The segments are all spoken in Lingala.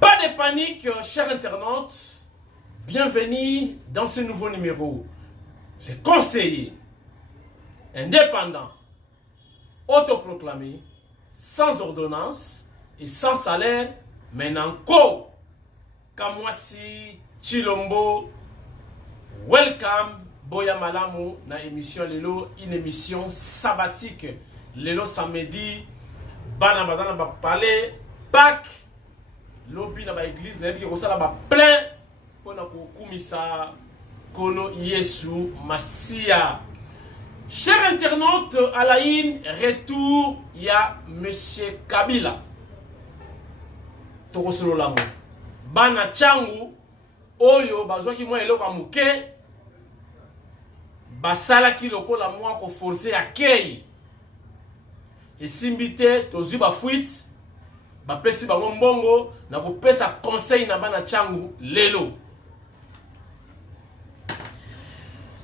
Pas de panique, chers internautes. Bienvenue dans ce nouveau numéro. Les conseillers indépendants, autoproclamés, sans ordonnance et sans salaire, maintenant ko Kamwasi Chilombo. Welcome, Boya Malamu, na émission Lelo, une émission sabbatique. Lelo samedi, Bana Bazana va parler, Pâques, Lobi na ba église, na église, na ba plein, pour na kumisa Kono Yesu Masia. Chers internautes, à la une, retour, il y a Monsieur Kabila. Tokosolo Lamo. Bana Changu, Oyo, Bazwaki mwa eloko amuke, Basalaki loko la mwa ko forcer à kei. Et simbite, tozu ba fuite, ba pesi ba mbongo, na ko pesa conseil na Bana Changu lelo.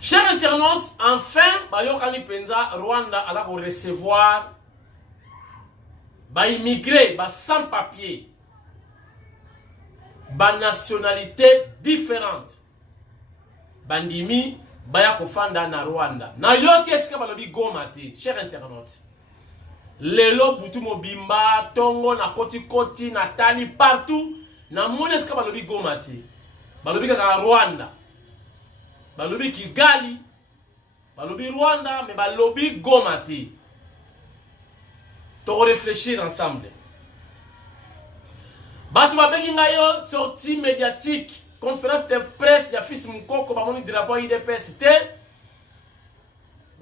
Chers internautes, enfin, Bayokani Penza, Rwanda a recevoir des immigrés, des sans-papiers, des nationalités différentes. Bandimi, Baya Kofanda na Rwanda. Na yo qu'est-ce que balobi gomate, chers internautes. Lelo butu mobimba, tongo na koti na tani partout. Na mone ce que balobi gomate. Balobi ka Rwanda. Balobi Kigali, balobi Rwanda, mais balobi Gomati. To réfléchir ensemble. Batu babenga yo sortie médiatique, conférence de presse ya fils Mukoko ba moni drapeau IDPS te.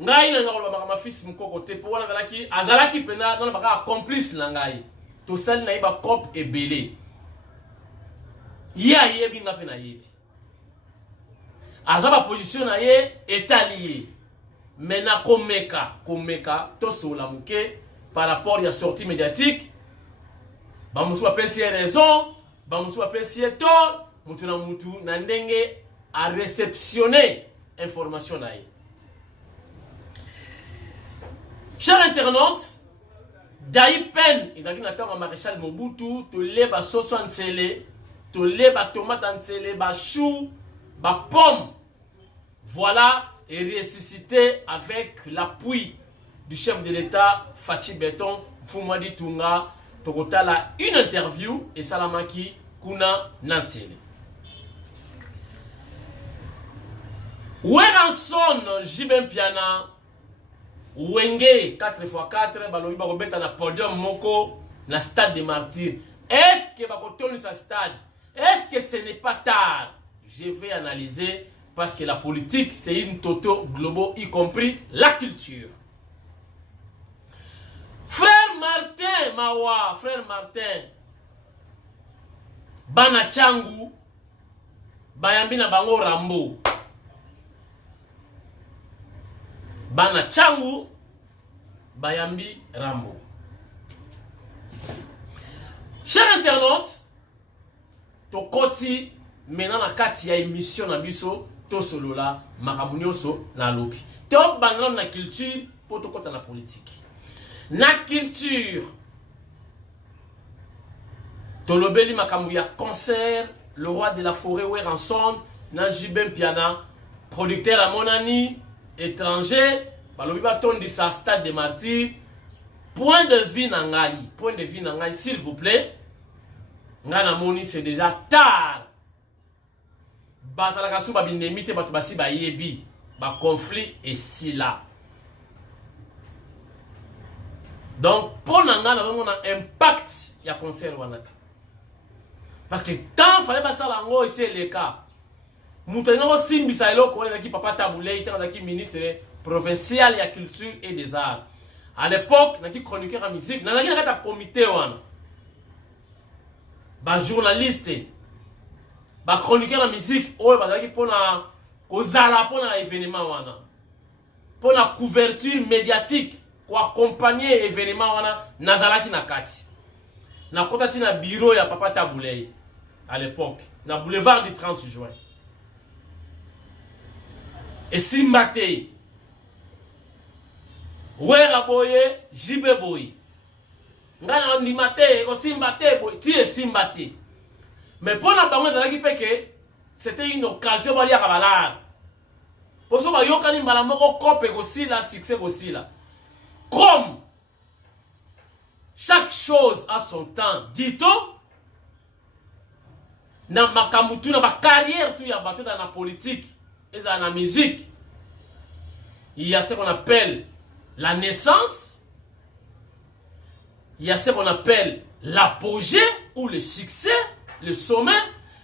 Ngai na ngolo ba fils Mukoko te po wana galaki azalaki pena na ba complice na ngai. To sali na iba cop ebele. Ya yebi nga pena yebi. Azaba position na ye étalée. Maintenant komeka to sola muke par rapport à la sortie médiatique. Ba musu apesi raison, ba musu apesi tort, mutu na mutu na ndenge a réceptionner information na ye. Chers internautes, Daï Pen, il a dit que Maréchal Mobutu, to leba soso ntsele, to leba tomate ntsele, ba chou, ba pomme, voilà, est ressuscité avec l'appui du chef de l'État, Fachi Beton, Fumadi Tunga, Tokotala, une interview, et Salamaki Kuna Nantele. Weranson, Jibem Piana, Wenge, 4x4, Balobi Barobeta na podium Moko, na stade des martyrs. Est-ce que Bakotoni sa stade? Est-ce que ce n'est pas tard? Je vais analyser parce que la politique, c'est une toto globale, y compris la culture. Frère Martin, Mawa, frère Martin, Bana Changu, Bayambina Bango Rambo. Bana Changu, Bayambi Rambo. Chers internautes, Tokoti, maintenant na kati ya émission na biso to solola makamunyoso na lobi to bandana na culture po to kota na politique na culture to lobeli makamu ya concert le roi de la forêt Weranson na Jibem Piana producteur à Monani étranger balobi ba tondi sa stade des martyrs point de vue na ngai s'il vous plaît ngana moni c'est déjà tard. Bazalaka sou ba binemite bato basi ba yebi ba conflit et si là. Donc pour nanga na on a impact ya concert wanati. Parce que tant fallait pas ça lango ici le cas. Mutengo simbi sa eloko na ki papa Tabulei tant ki ministre provincial ya culture et des arts. À l'époque na ki chroniqueur en musique na ki na comité wana. Ba journaliste ba chroniqueur la musique oyo bazaki pona kozala pona événement wana pona couverture médiatique ko accompagner événement wana nazalaki na kati na kotati na bureau ya papa Tabulei à l'époque na boulevard du 30 juin et simbate wera boye jibe boye ngana ndimate ko simbate boye ti simbate Mais pour la banque de l'équipe, c'était une occasion pour aller à Kabalar. Pour ça, il y a un malamoko copé aussi là, succès aussi là. Comme chaque chose a son temps, dit-on, dans ma carrière, tout y a battu dans la politique et dans la musique. Il y a ce qu'on appelle la naissance, il y a ce qu'on appelle l'apogée ou le succès, le sommet,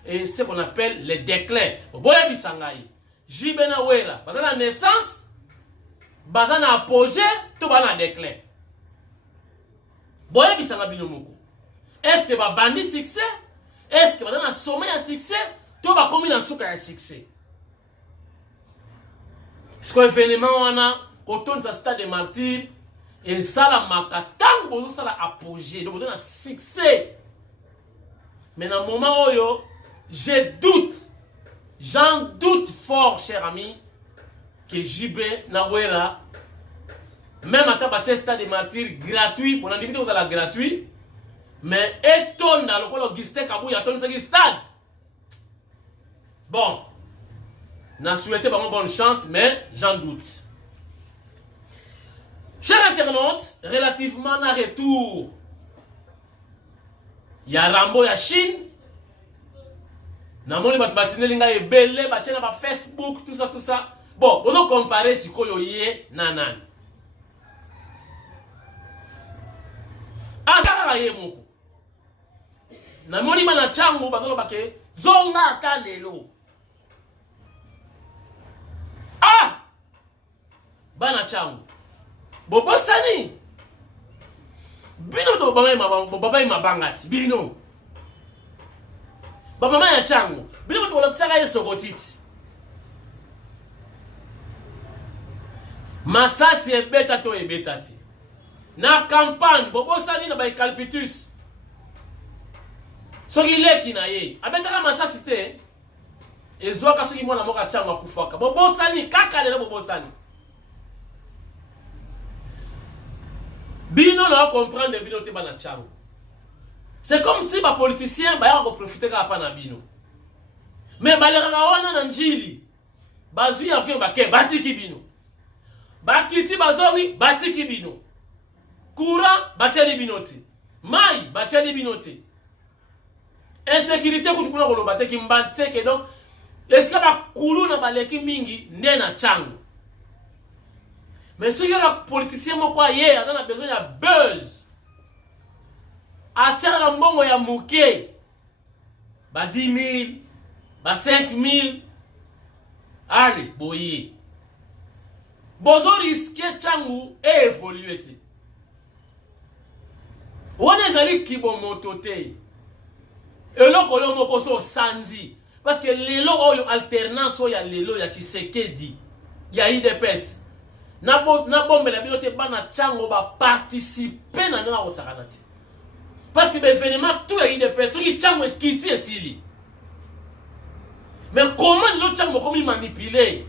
et ce qu'on appelle le déclin. Boya bisangai, jibena wela, bazana naissance, bazana apogée, tout bazana déclin. Boya bisanga binomoko. Est-ce que ba bandi succès? Est-ce que bazana sommet à succès? Tout ba komi na suka à succès. Ce qu'on événement on a quand on stade de martyr et ça la makatang bozo ça la apogée donc on a succès. Mais dans le moment où j'en doute fort, cher ami, que JB Nawela, même à ta stade de martyr gratuit, pour l'individu vous allez gratuit, mais étonne dans le col Augustin Kabou, il y a ton stade. Bon, n'a souhaité pas bonne chance, mais j'en doute. Chers internautes, relativement à retour, il y a Rambo, il y a Chine. Namoni bat batine linga ebele batena ba Facebook tout ça. Bon, on va comparer si koyo yé nanan. Azaka yé moko. Namoni mana changu batolo bake zonga ata lelo. Ah! Bana changu. Bobo sani. Bino to baba ima bangati. Bino. Baba mama ya changu. Bino to lokisaka yeso kotiti. Masasi ebeta to ebeta ti. Na campagne bobo sani na ba eucalyptus. Soki leki na ye. Abeta ka masasi te. Ezoka soki mwana moka changu akufaka. Bobo sani kaka lelo bobo sani. Bino na comprendre bino te bana changu. C'est comme si les politiciens vont profiter de la bino. Mais les gens na njili. Bazui avion bake batiki bino. Bakiti bazori batiki bino. Courant bacheli binote. Mai bacheli binote. Insécurité kutukuna koloba te kimbatseke donc est-ce que ba kulu na baleki mingi ndena changu. Mais si les politiciens moko ye a besoin de buzz. Atira mbongo ya muke ba 10 000 ba 5 000 allez boye bozo risque changu e évoluer ti wone zali kibo moto te eloko yo moko so sanzi parce que lelo oyo alternance oyo ya lelo ya Tshisekedi ya IDPS na bombe la bilote bana chango ba participer na na osakana ti. Parce que l'événement, tout est des personnes qui ont quitté ici. Mais comment l'autre chambre comme manipuler?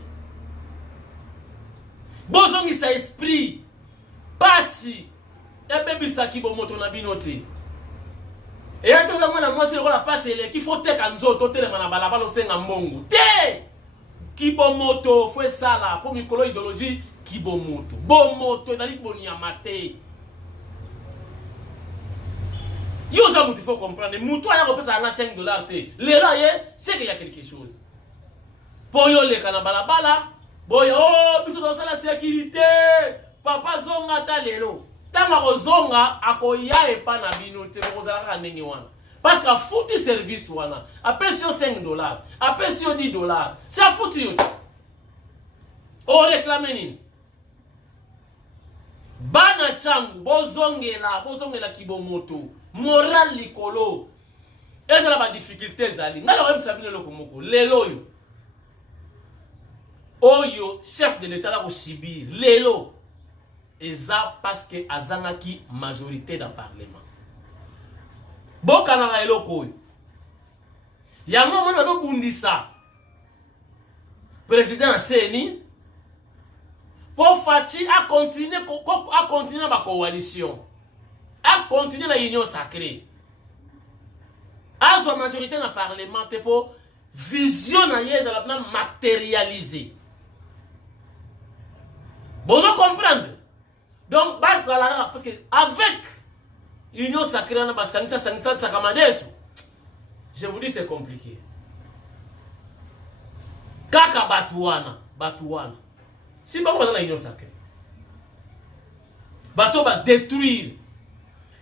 Besoin de sa esprit. Pas si. Et bébé ça qui va monter na binoté. Et à tout le monde, moi, c'est le rôle passer qu'il faut te kanzo, tout le monde a balabalo senga mongo. Té! Qui bon moto, faut ça là, pour micro idéologie, qui bon moto. Bon moto, il bon yamate. Yo ça il faut comprendre. Moutou a repensé à $5 té. Les là c'est qu'il y a quelque chose. Pour yo les kanabala bala, boyo oh biso dans la sécurité. Papa zonga ta lelo. Tama ko zonga akoya e pa na bino te ko zala ka ndenge wana. Parce que foutu service wana. Après sur $5, après sur $10. Ça foutu yo. O réclamer nini? Bana changu bozongela kibomoto. Moral likolo. Et ça la difficulté zali. Ngalo même sabine loko moko. Lelo yo. Oyo chef de l'état la ko subir. Lelo. Et ça parce que azangaki majorité dans le parlement. Boka na eloko yo. Yango mona zo bundisa. Président Seni pour Fachi a continuer ma coalition. A continuer la union sacrée. A azwa majorité na parlement te po vision na ye ezala na matérialiser. Bon, vous comprendre. Donc, parce que avec Union Sacrée, je vous dis c'est compliqué. Kaka Batouana. Si on va dans l'Union Sacrée, Bateau va détruire.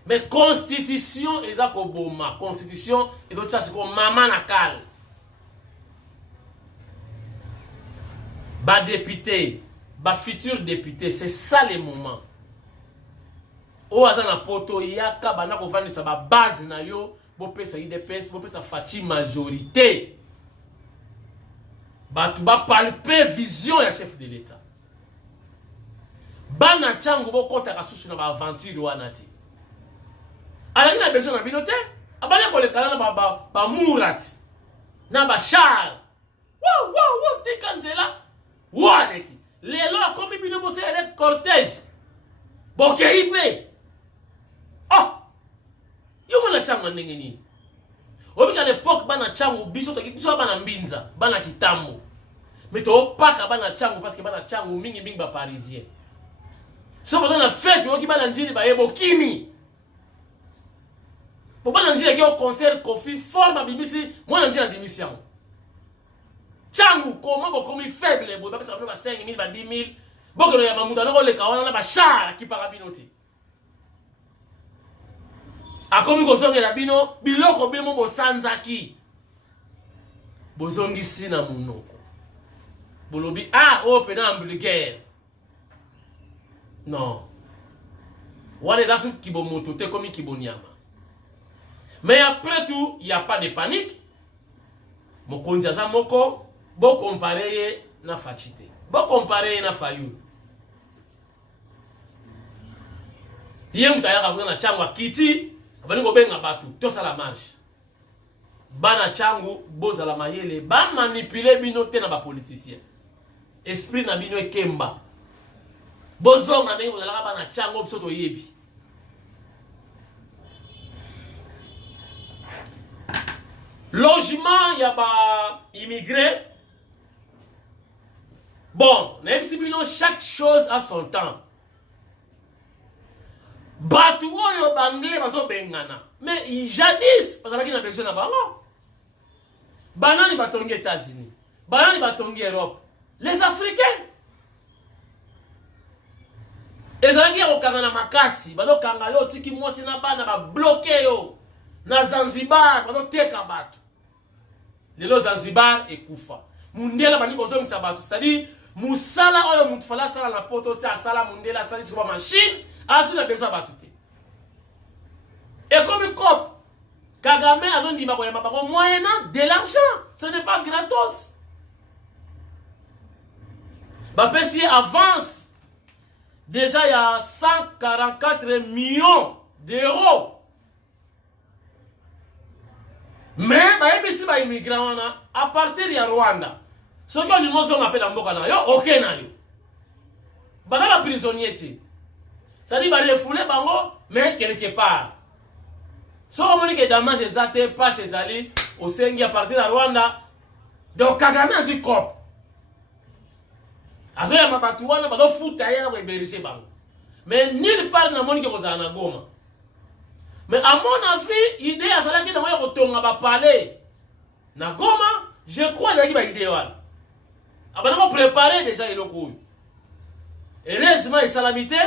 Mais constitution, ils ont boma. Constitution, ils ont chassé comme maman nakal. Ba député, ba futur député, c'est ça le moment. O azana poto yaka bana ko vandi sa ba base na yo, bo pesa IDPS, bo pesa fati majorité. Ba tu ba palper vision ya chef de l'État. Bana chango bo kota kasusu na ba aventure wana ti. Ala na besoin na binote, abale ko le kala na ba murati. Na ba char. Wow, tikanzela. Waneki. Lelo akomi bino bo se ele cortège. Bokeipe. Yo mwana chango ndenge nini? Obika l'époque bana chango biso to biso bana mbinza, bana kitambo. Mais to paka bana chango parce que bana chango mingi ba parisien. So bana fête yo ki bana njiri ba yebo kimi. Pour bana njiri ki au concert Kofi forme bimisi, mwana njiri bimisi yango. Chango comment bokomi faible bo ba pesa ba 5000 ba 10000. Bokelo ya mamuta noko le kawana na ba char ki parabinoti. Akomi kozonge la bino biloko bimo bosanzaki bozongi sina munoko bolobi pena ambuliguer non wale dasu kibomoto te komi kibonyama. Mais après tout il y a pas de panique. Mokonzi aza moko bo comparer na Fachite bo comparer na Fayulu ye mutayaka kuna chango kiti bani ko benga batu to sala marche bana changu boza la mayele ba manipuler bino te na ba politicien esprit na bino ekemba bozonga ndenge bozala bana changu biso to yebi logement ya ba immigré bon même si bino chaque chose a son temps. Batu oyo banglais bazo bengana. Mais jadis, parce que na besoin na bango. Banani batongi États-Unis. Banani batongi Europe. Les Africains. Ezangi okanga na makasi, bazo kanga yo tiki mwasi na bana ba bloqué yo. Na Zanzibar, bazo teka batu. Lelo Zanzibar ekufa. Mundela bani bozo misa batu. C'est-à-dire musala oyo mutfala sala na poto sa sala mundela sala sur machine. Asu a besoin batute. Et comme cop, Kagame a donné moyennant de l'argent. Ce n'est pas gratos. Bapesi avance. Déjà il y a 144 millions d'euros. Mais baebisi ba immigrant à partir de Rwanda. Ce que nous avons appelé dans Mboka na yo, ok na yo. Bana prisonnier. Ça dit, il faut les bango, mais quelque part. Si on dit que dommage exact, pas ses alliés, au Sengi à partir de Rwanda, donc Kagame a su cop. Azo ya mabatuana, bazo fout ailleurs pour héberger bango. Mais nulle part na moni que vous en Goma. Mais à mon avis, l'idée à cela qui n'a pas retourné à parler. Na Goma, je crois qu'il y a une idée. Après, on préparé déjà les locaux. Heureusement, il salamité.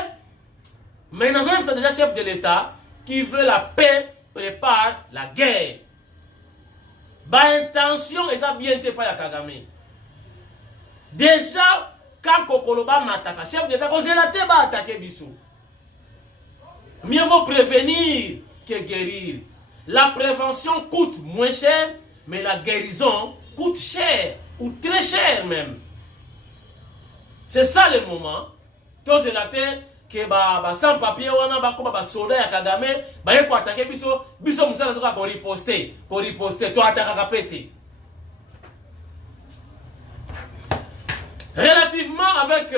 Mais nous avons déjà chef de l'État qui veut la paix, prépare la guerre. Ba intention, ils ont bien été pas ya Kagame. Déjà, quand Kokoloba m'attaque, chef de l'État, quand c'est la tête va attaquer Bissou. Mieux vaut prévenir que guérir. La prévention coûte moins cher, mais la guérison coûte cher, ou très cher même. C'est ça le moment. Tous les latins, que ba sans papier wana ba ko ba soldat ya Kagame ba yeko attaquer biso musala soka ko riposter to attaquer kapete. Relativement avec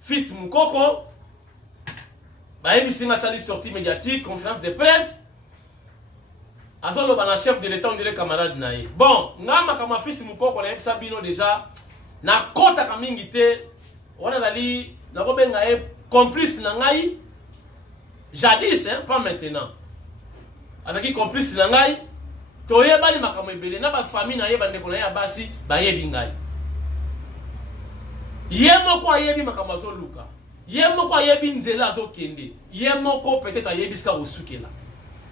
fils Mukoko ba yebisi ma sali sortie médiatique, conférence de presse Azolo bana chef de l'état, on dirait camarade naïe. Bon, ngama kama fils mukoko na yebisa bino déjà na kota kamingi te wana dali na kobenga e complice na ngai jadis hein, pas maintenant. Avec complice na ngai toyeba ni makambo ebele na ba famille na yeba ndeko na ya basi ba yebi ngai. Yemo kwa yebi makambo azoluka. Yemo kwa yebi nzela azokende. Yemo ko peut-être ayebi ska osukela.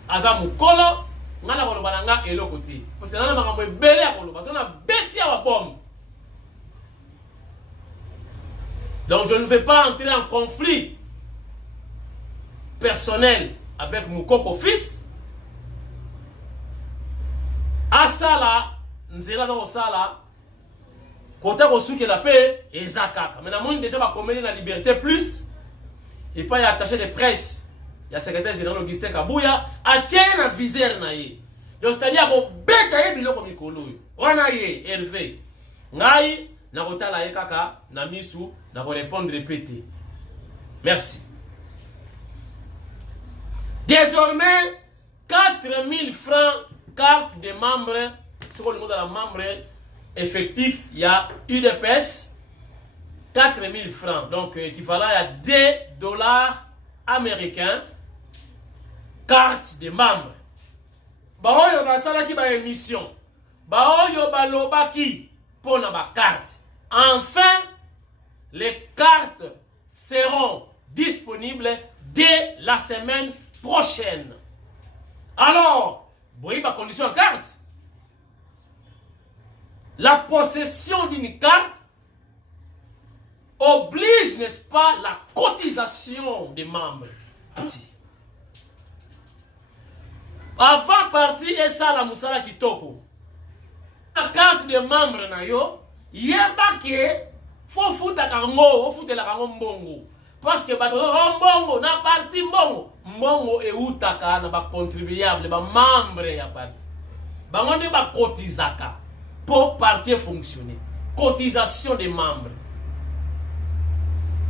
Aza mukolo ngana koloba na nga eloko te. Parce que nana makambo ebele ya koloba. So na beti ya bombe. Donc je ne vais pas entrer en conflit personnel avec mon coco fils. Asala nzela dans sala kota kosuke la paix ezakaka. Mais na monde déjà va commettre la liberté plus et pas y attaché de presse. Il y a secrétaire général Augustin Kabouya a tient na viseur na ye. Donc c'est-à-dire ko beta ye biloko mikolo yo. Wana ye Hervé. Ngai na kotala ye kaka na misu na ko répondre répéter. Merci. Désormais 4000 francs carte de membres sur le mot de la membre effectif, il y a UDPS 4000 francs, donc équivalent à 2 dollars américains carte de membres. Baoyo basala ki ba émission. Baoyo baloba ki pour na ba carte. Enfin, les cartes seront disponibles dès la semaine prochaine. Alors, voyez ma condition en carte. La possession d'une carte oblige, n'est-ce pas, la cotisation des membres. Avant parti et ça la musala kitoko. La carte des membres na yo, yeba ke faut fouta kango, faut fouta la kango mbongo. Parce que bato mbongo na parti mbongo, mbongo e utaka na ba contribuable ba membre ya parti. Bango ne ba cotizaka pour parti fonctionner. Cotisation des membres.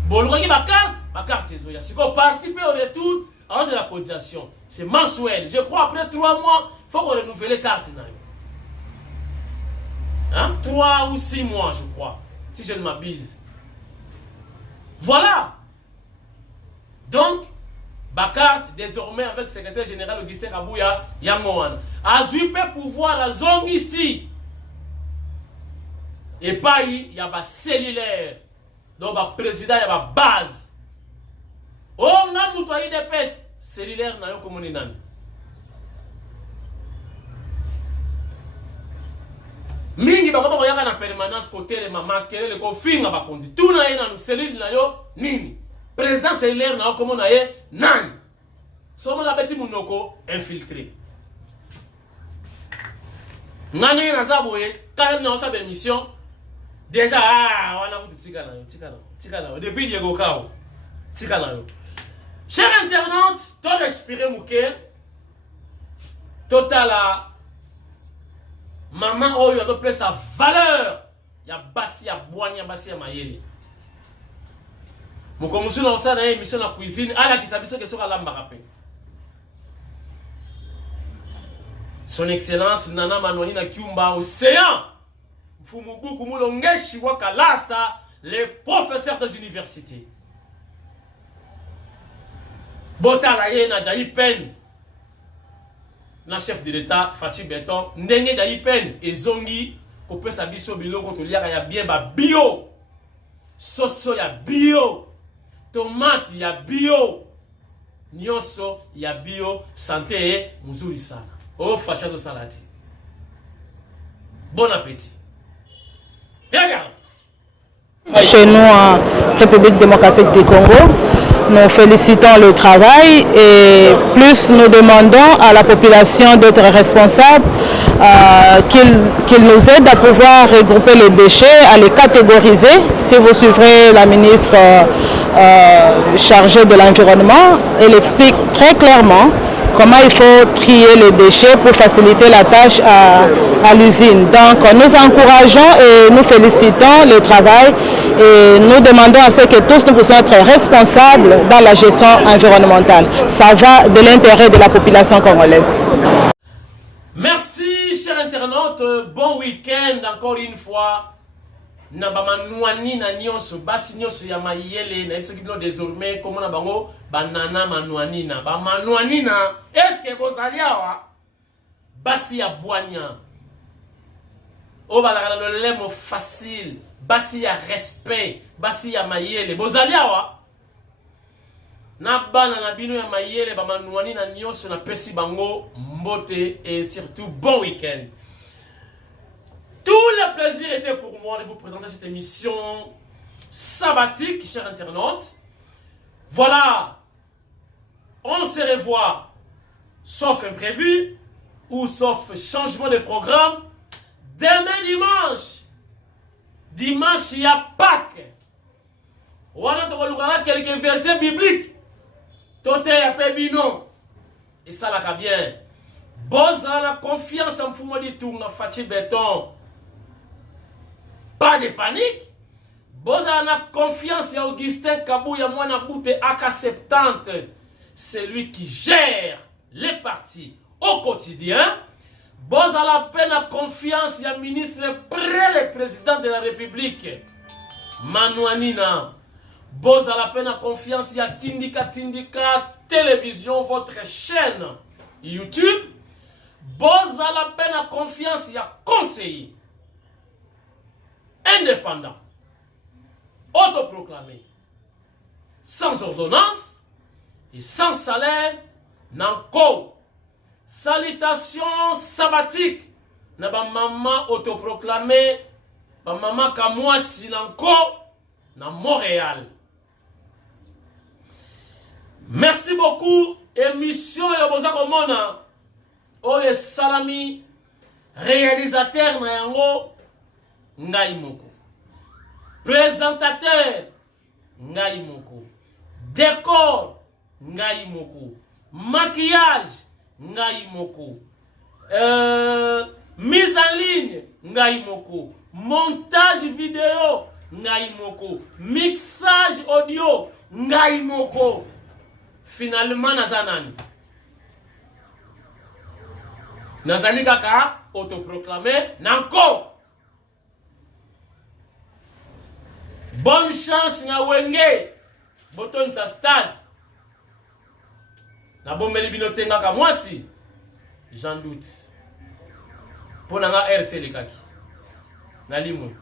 Bon, le ma carte, c'est quoi parti peut au retour, alors c'est la cotisation. C'est mensuel. Je crois après 3 mois, il faut qu'on renouvelle les cartes. Hein? 3 ou 6 mois, je crois, si je ne m'abuse. Voilà. Donc, ma carte, désormais, avec le secrétaire général Augustin Kabouya, Yamoan, a eu pouvoir à zone ici. Et pas il y a un cellulaire. Donc, le président, il y a une base. Oh, on a moutoyé des pèses. Cellulaire, n'a pas comme on est. Mingi bakaba koyaka na permanence côté les maman kelele ko finga bakondi. Tout na ye na cellule na yo nini. Président cellulaire na comme na ye nani. Somo la beti munoko infiltré. Ngani na zaboye quand na sa mission. Déjà, on a tika depuis Diego Kao. Tika na yo. Chers internautes, to respirer mouke. Total maman oyo a donné sa valeur. Ya basi ya boani ya basi ya mayele. Mukomusu na osana émission na cuisine ala kisabiso ke soka lamba rapé. Son excellence Nana Manwani na Kiumba océan. Fumubuku mulongeshi wakalasa les professeurs des universités. Botala ye na daipen na chef de l'état Fachi Beton ndenge daipen ezongi ko pesa biso biloko to liaka ya bien ba bio. Soso ya bio. Tomate ya bio. Nyoso ya bio santé muzuri sana. Oh Fachato salati. Bon appétit. Chez nous en République démocratique du Congo, nous félicitons le travail et plus nous demandons à la population d'être responsable, qu'ils nous aident à pouvoir regrouper les déchets, à les catégoriser. Si vous suivrez la ministre chargée de l'environnement, elle explique très clairement comment il faut trier les déchets pour faciliter la tâche à l'usine. Donc nous encourageons et nous félicitons le travail et nous demandons à ce que tous nous puissions être responsables dans la gestion environnementale. Ça va de l'intérêt de la population congolaise. Merci, chers internautes. Bon week-end encore une fois. Na bamanouani na nyonso basi nyonso ya mayele na ebisaki bino désormais comme na bango banana manouani na bamanouani na est-ce que bozali awa basi ya bwanya o balaka na lemo facile basi ya respect basi ya mayele bozali awa na bana na bino ya mayele bamanouani na nyonso na pesi bango mbote et surtout bon week-end. Tout le plaisir était pour moi de vous présenter cette émission sabbatique, chers internautes. Voilà, on se revoit, sauf imprévu, ou sauf changement de programme, demain dimanche. Dimanche, il y a Pâques. On a quelques versets bibliques. Tote ya pebino. Et ça l'a bien. Boza la confiance en Fumo di Tunga Fachi Béton. Pas de panique. Boza na confiance ya Augustin Kabou ya Mwana Boute AK70. C'est lui qui gère les partis au quotidien. Boza la peine à confiance ya ministre près le président de la République. Manouanina. Boza la peine à confiance ya Tindika Télévision, votre chaîne YouTube. Boza la peine à confiance ya conseiller. Indépendant, autoproclamé, sans ordonnance et sans salaire, nanko. Salutations sabbatiques, na ba maman autoproclamé, ba maman Kamwasi nanko, na Montréal. Merci beaucoup. Émission Yoboza Komona, Oye Salami, réalisateur na yango. Ngai Moko. Présentateur Ngai Moko. Décor Ngai Moko. Maquillage Ngai Moko. Mise en ligne Ngai Moko. Montage vidéo Ngai Moko. Mixage audio Ngai Moko. Finalement Nazanani Nazani kaka autoproclamé nanko. Bonne chance na wenge boton sa stade na bombeli binote ngaka mwasi j'en doute pour nga RC lekaki na limwe